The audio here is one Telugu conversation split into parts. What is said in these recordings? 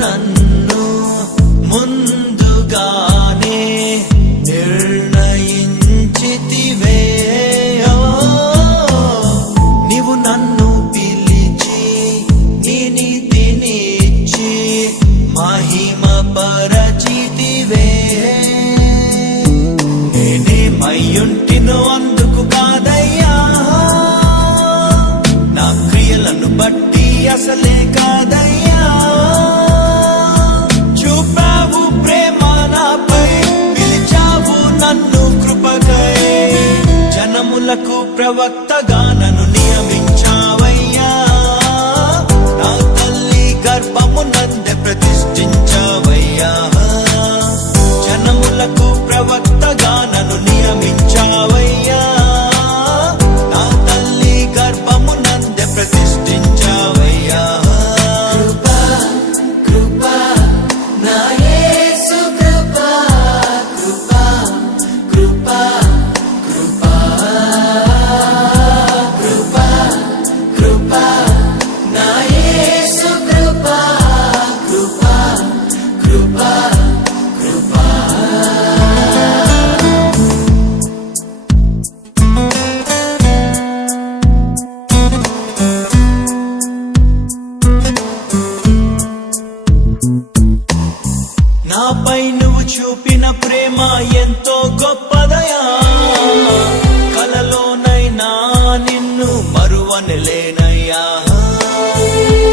నన్ను ముందుగానే నిర్ణయించితివే. నీవు నన్ను పిలిచి నీ నీతినిచ్చి మహిమ పరచితివే. నేనేమయ్యుంటినో అందుకు కాదయ్యా, నా క్రియలను బట్టి అసలే కాదయ్యా. చూపావు ప్రేమ నాపై, పిలిచావు నన్ను కృపకై. జనములకు ప్రవక్తగా నన్ను నియమించావయ్యా. నా తల్లి గర్భము నందే ప్రతిష్ఠించావయ్యా. జనములకు ప్రవక్తగా నన్ను నియమించావయ్యా. నా తల్లి గర్భము నందే ప్రతిష్ఠించావయ్యా. నాపై నువ్వు చూపిన ప్రేమ ఎంతో గొప్పదయా. కలలోనైనా నిన్ను మరువనలేనయ్యా.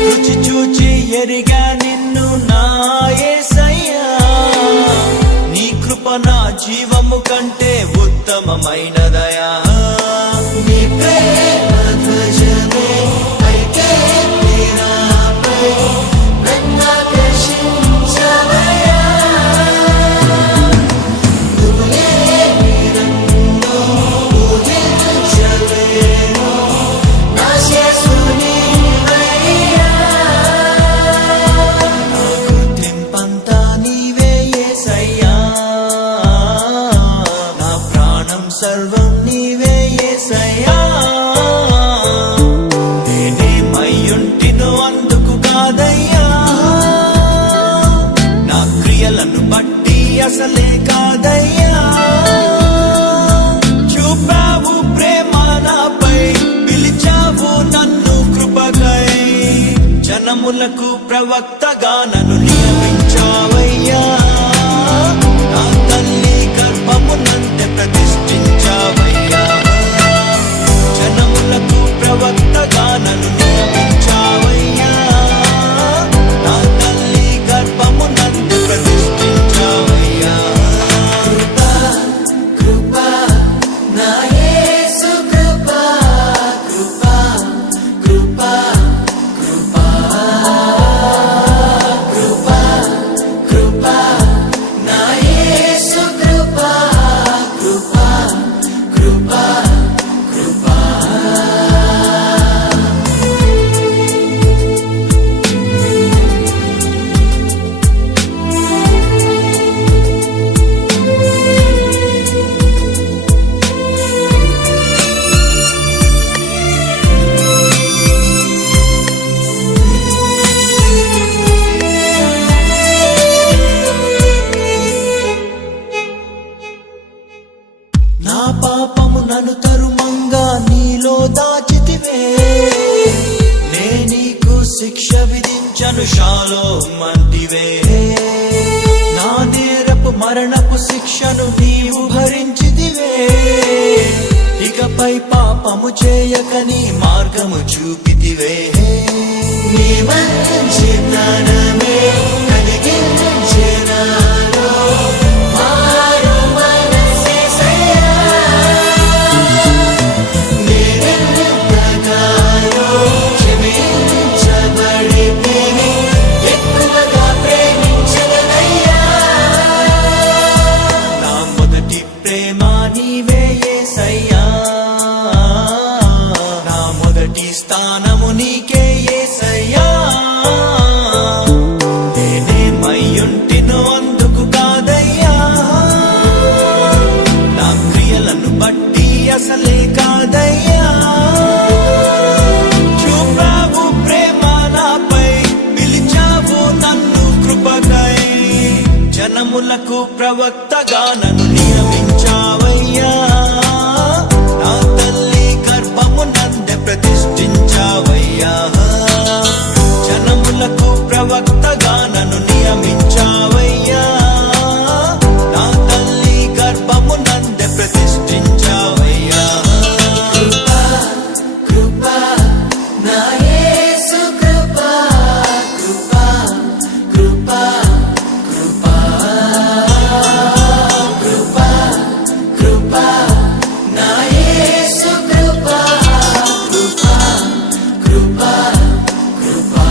రుచి చూచి ఎరిగా నిన్ను నా యేసయ్యా. నీ కృప నా జీవము కంటే ఉత్తమమైనదయా. నీ ప్రేమ ధ్వజమే పైకెత్తి నాపై నన్ను ఆకర్షించవయ్యా. నువ్వు లేని నన్ను ఊహించలేను, నా యేసు నీవయ్యా. నా గుర్తింపంతా నీవే యేసయ్యా. నా ప్రాణం సర్వం నీవే యేసయ్యా. నేనేమయ్యుంటినో అందుకు కాదయ్యా, నా క్రియలను బట్టి అసలే కాదయ్యా. చూపావు ప్రేమ నాపై, పిలిచావు నన్ను కృపకై. జనములకు ప్రవక్తగా నన్ను నియమించావయ్యా. నా తల్లి గర్భము నందే ప్రతిష్ఠించావయ్యా. జనములకు ప్రవక్తగా నన్ను నియమించావయ్యా. నా తల్లి గర్భము నందే ప్రతిష్ఠించావయ్యా. నా పాపము నన్ను తరుమంగా నీలో దాచితివే. నే నీకు శిక్ష విధించను షాలోమ్ అంటివే. నా నేరపు మరణపు శిక్షను నీవు భరించితివే. ఇకపై పాపము చేయక నీ మార్గము చూపితివే. నీ మంచి జ్ఞానమే కలిగించే నాలో మారు మనసేసయ్యా. నేనెంతగానో క్షమించబడితిని, ఎక్కువగా ప్రేమించదనయ్యా. నా మొదటి ప్రేమ నీవే యేసయ్యా. నా మొదటి స్థానము నీకే యేసయ్యా. నేనేమయ్యుంటినో అందుకు కాదయ్యా, నా క్రియలను బట్టి అసలే కాదయ్యా. చూపావు ప్రేమ నాపై, పిలిచావు నన్ను కృపకై. జనములకు ప్రవక్తగా నన్ను నియమించావయ్యా. నా తల్లి గర్భము నందే ప్రతిష్ఠించావయ్యా. జనములకు ప్రవక్తగా నన్ను నియమించావయ్యా. నా తల్లి గర్భము నందే ప్రతిష్ఠించావయ్యా. కృపా కృపా నా యేసు కృపా, కృపా కృపా కృపా కృపా కృపా నా యేసు కృపా, కృపా కృపా కృపా.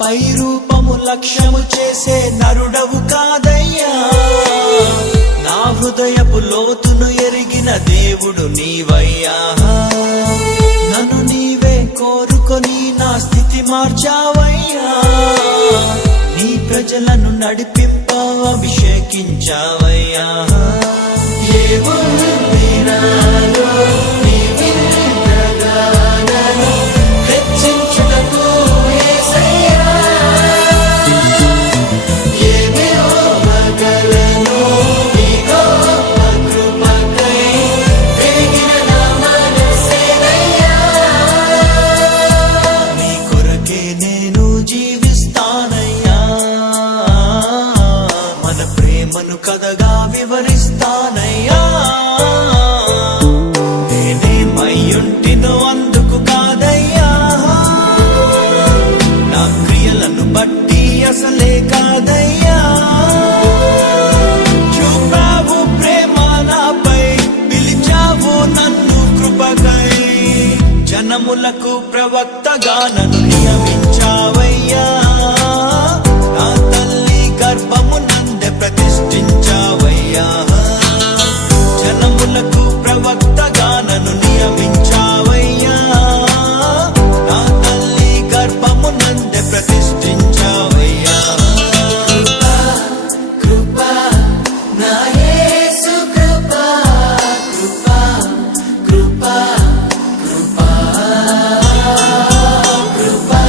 పై రూపము లక్ష్యము చేసే నరుడవు కాదయ్యా. నా హృదయపు లోతును ఎరిగిన దేవుడు నీవయ్యా. నన్ను నీవే కోరుకొని నా స్థితి మార్చావయ్యా. నీ ప్రజలను నడిపింప అభిషేకించావయ్యా. ఏముంది నాలో నీ వింతగా నన్ను హెచ్చించుటకు యేసయ్యా. ఏమి ఇవ్వగలను నీ గొప్ప కృపకై, పెరిగిన నా మనసేనయ్యా. నీ కొరకే నేను జీవిస్తానయ్యా. మన ప్రేమను కథగా వివరిస్తానయ్యా. నేనేమయ్యుంటినో అందుకు కాదయ్యా, నా క్రియలను బట్టి అసలే కాదయ్యా. చూపావు ప్రేమ నాపై, పిలిచావు నన్ను కృపకై. జనములకు ప్రవక్తగా నన్ను నియమించావయ్యా. నా తల్లి గర్భము నందే ప్రతిష్ఠించావయ్యా. జనములకు ప్రవక్తగా నన్ను నియమించావయ్యా. నా తల్లి గర్భము నందే ప్రతిష్ఠించావయ్యా. కృపా కృపా నా యేసు కృపా, కృపా కృపా కృపా కృపా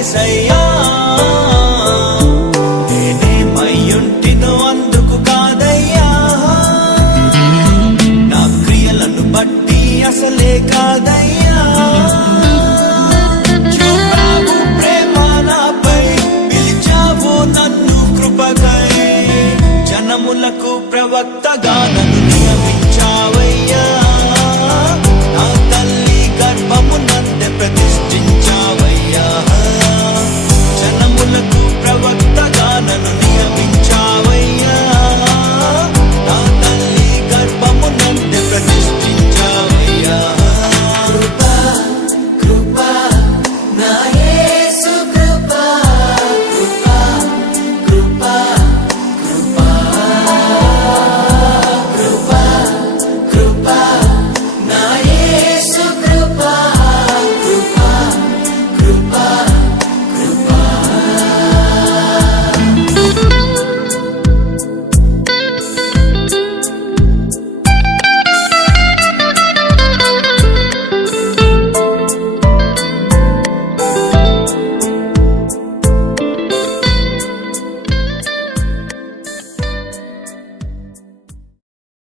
యేసయ్యా